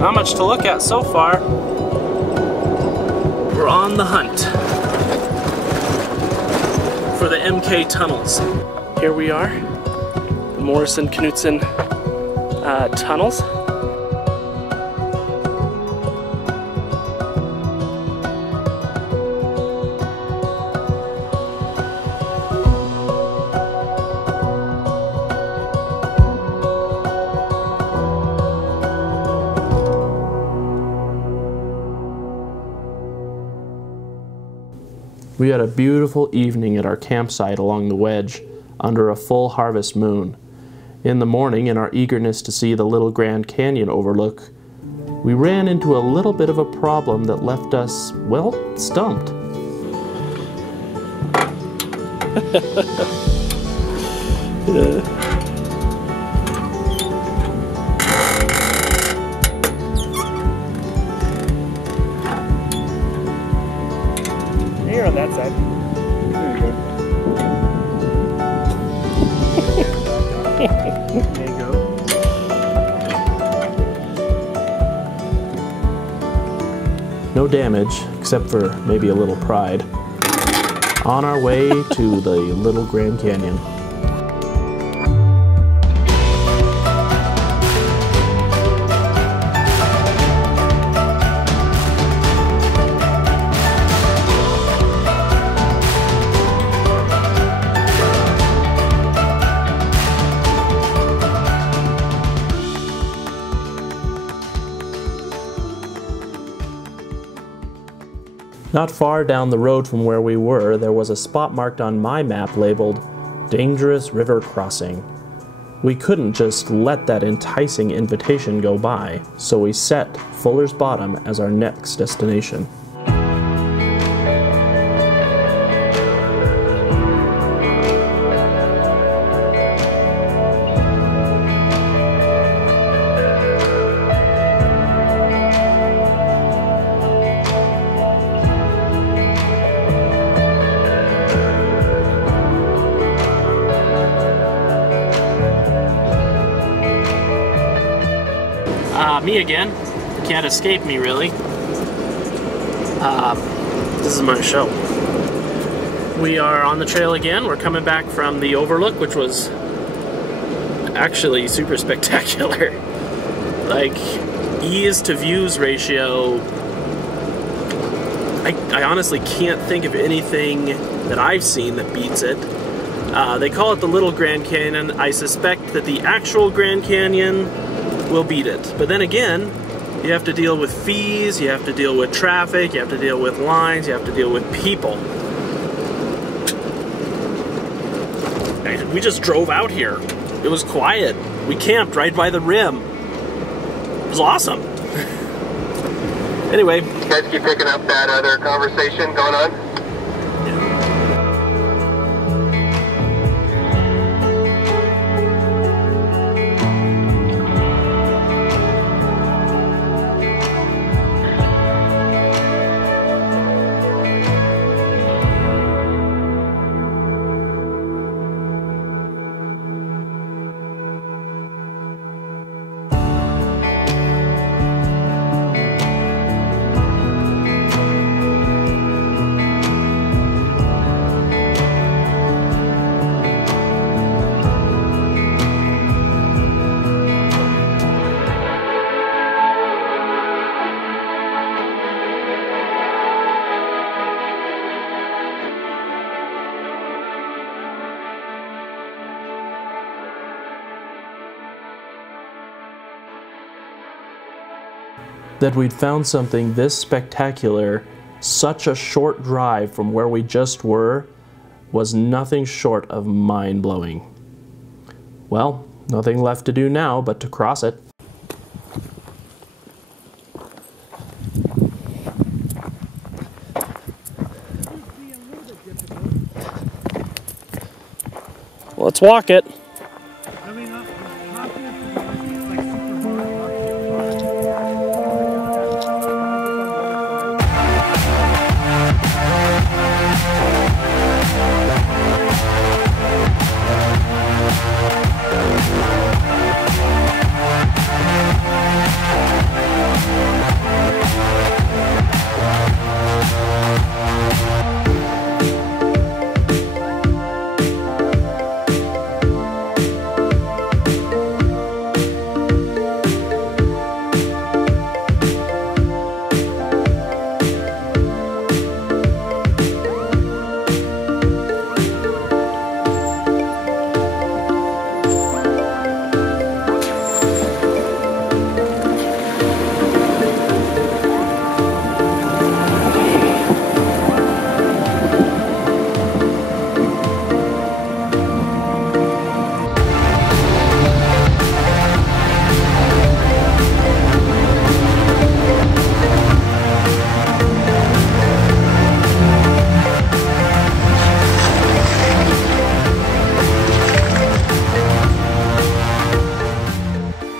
Not much to look at so far. We're on the hunt for the MK tunnels. Here we are, the Morrison-Knudsen tunnels. We had a beautiful evening at our campsite along the wedge, under a full harvest moon. In the morning, in our eagerness to see the Little Grand Canyon overlook, we ran into a little bit of a problem that left us, well, stumped. Here on that side. There you go. There you go. No damage, except for maybe a little pride. On our way to the Little Grand Canyon. Not far down the road from where we were, there was a spot marked on my map labeled Dangerous River Crossing. We couldn't just let that enticing invitation go by, so we set Fuller's Bottom as our next destination. Me again. Can't escape me, really. This is my show. We are on the trail again. We're coming back from the overlook, which was actually super spectacular. Like, ease to views ratio, I honestly can't think of anything that I've seen that beats it. They call it the Little Grand Canyon. I suspect that the actual Grand Canyon will beat it. But then again, you have to deal with fees, you have to deal with traffic, you have to deal with lines, you have to deal with people. We just drove out here. It was quiet. We camped right by the rim. It was awesome. Anyway. You guys keep picking up that other conversation going on? That we'd found something this spectacular, such a short drive from where we just were, was nothing short of mind-blowing. Well, nothing left to do now but to cross it. Let's walk it.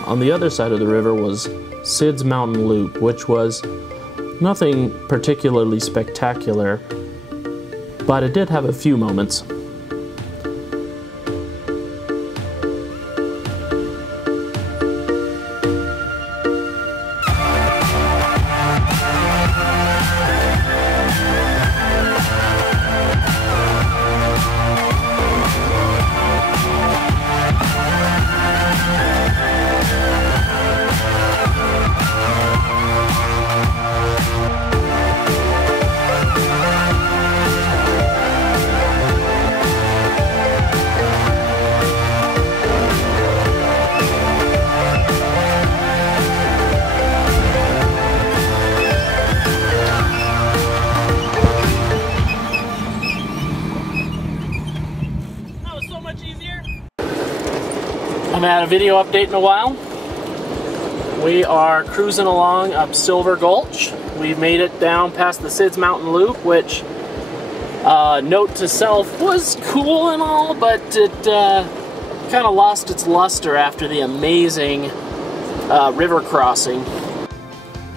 On the other side of the river was Sid's Mountain Loop, which was nothing particularly spectacular, but it did have a few moments. I haven't had a video update in a while. We are cruising along up Silver Gulch. We've made it down past the Sid's Mountain Loop, which, note to self, was cool and all, but it kind of lost its luster after the amazing river crossing.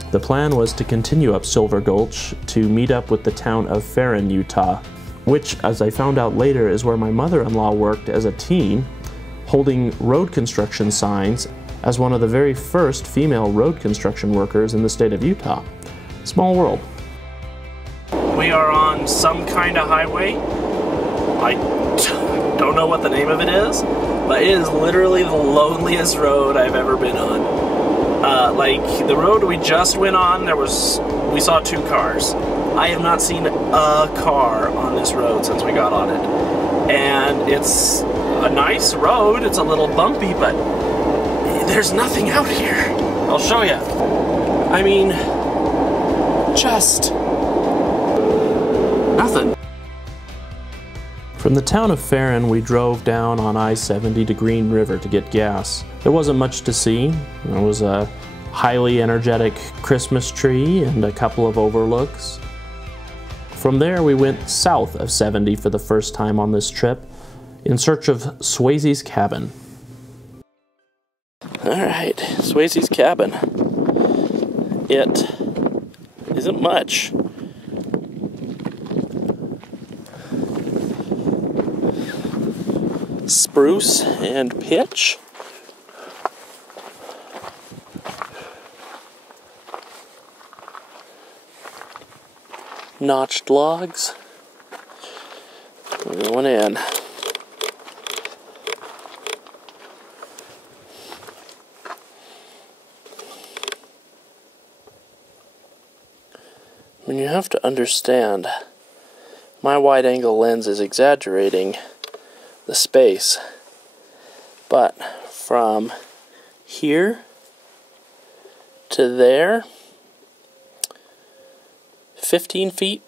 The plan was to continue up Silver Gulch to meet up with the town of Farron, Utah, which, as I found out later, is where my mother-in-law worked as a teen, holding road construction signs as one of the very first female road construction workers in the state of Utah. Small world. We are on some kind of highway. I don't know what the name of it is, but it is literally the loneliest road I've ever been on. Like the road we just went on, we saw 2 cars. I have not seen a car on this road since we got on it. And it's a nice road, it's a little bumpy, but there's nothing out here. I'll show you. I mean, just nothing. From the town of Farron, we drove down on I-70 to Green River to get gas. There wasn't much to see. There was a highly energetic Christmas tree and a couple of overlooks. From there, we went south of 70 for the first time on this trip, in search of Swayze'S Cabin. Alright, Swayze'S Cabin. It isn't much. Spruce and pitch. Notched logs. We're going in. And you have to understand, my wide-angle lens is exaggerating the space, but from here to there, 15 feet,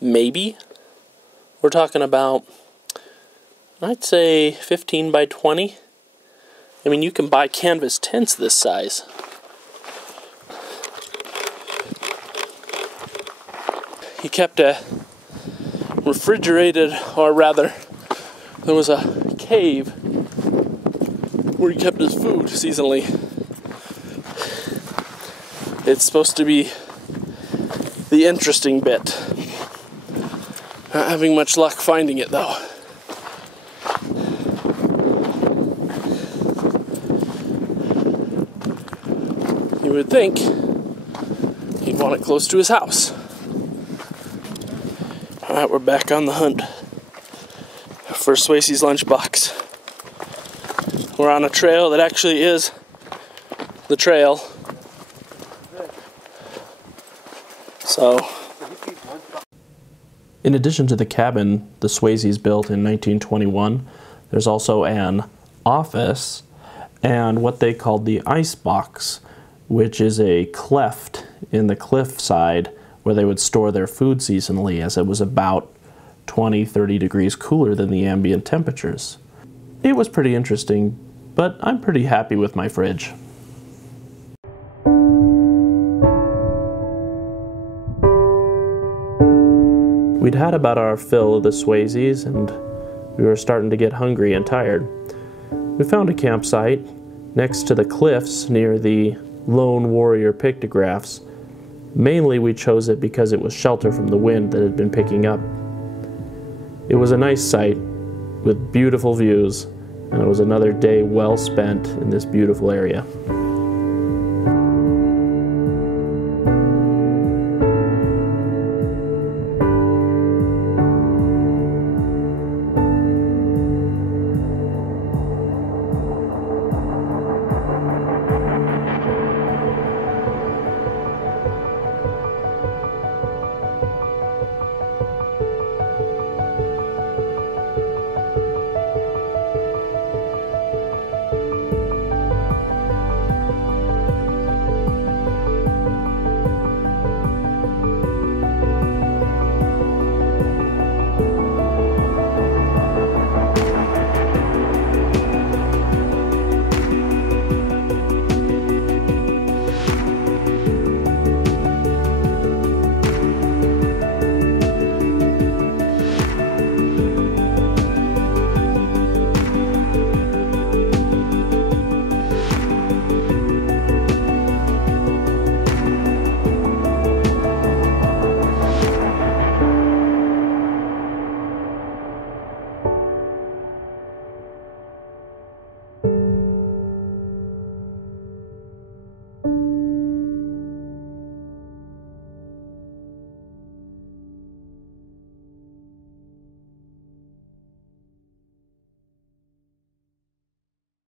maybe. We're talking about, I'd say 15 by 20. I mean, you can buy canvas tents this size. He kept a refrigerated, or rather, there was a cave where he kept his food seasonally. It's supposed to be the interesting bit. Not having much luck finding it though. You would think he'd want it close to his house. Alright, we're back on the hunt for Swayze's lunchbox. We're on a trail that actually is the trail. So, in addition to the cabin the Swayze's built in 1921, there's also an office and what they called the ice box, which is a cleft in the cliffside where they would store their food seasonally, as it was about 20-30 degrees cooler than the ambient temperatures. It was pretty interesting, but I'm pretty happy with my fridge. We'd had about our fill of the Swayze's, and we were starting to get hungry and tired. We found a campsite, next to the cliffs near the Lone Warrior pictographs. Mainly we chose it because it was shelter from the wind that had been picking up. It was a nice site with beautiful views, and it was another day well spent in this beautiful area.